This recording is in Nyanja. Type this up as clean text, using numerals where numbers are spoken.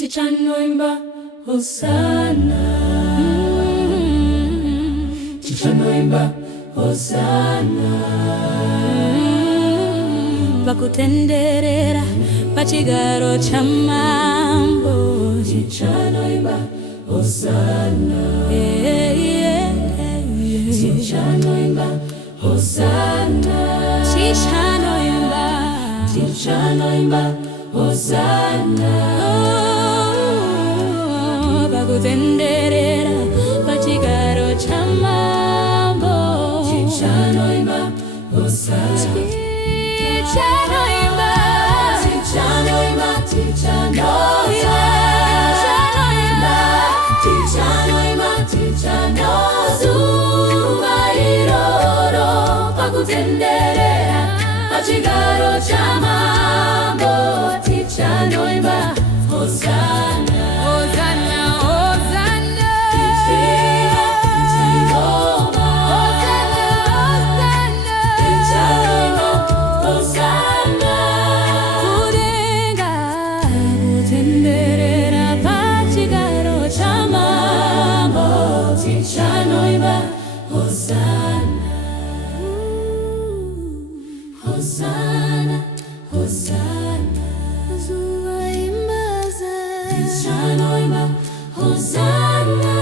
Tichanoimba Hosana, Tichanoimba Hosana, Pakutenderera pachigaro cha mambo. Tichanoimba Hosana, Tichanoimba Hosana, Tichanoimba Hosana, Pakutenderera pachigaro cha mambo. Tichanoimba Hosana, Tichanoimba, Tichanoimba, Tichanoimba, Tichanoimba, Tichanoimba, Zuma iroro pakutenderera pachigaro cha mambo. Tichanoimba Hosana, Hosana, Hosana, Tichanoimba Hosana, Kurenga kutenderera pachigaro cha mambo. Tichanoimba Hosana, Hosana, Hosana, Zuwa imbaza Tichanoimba Hosana.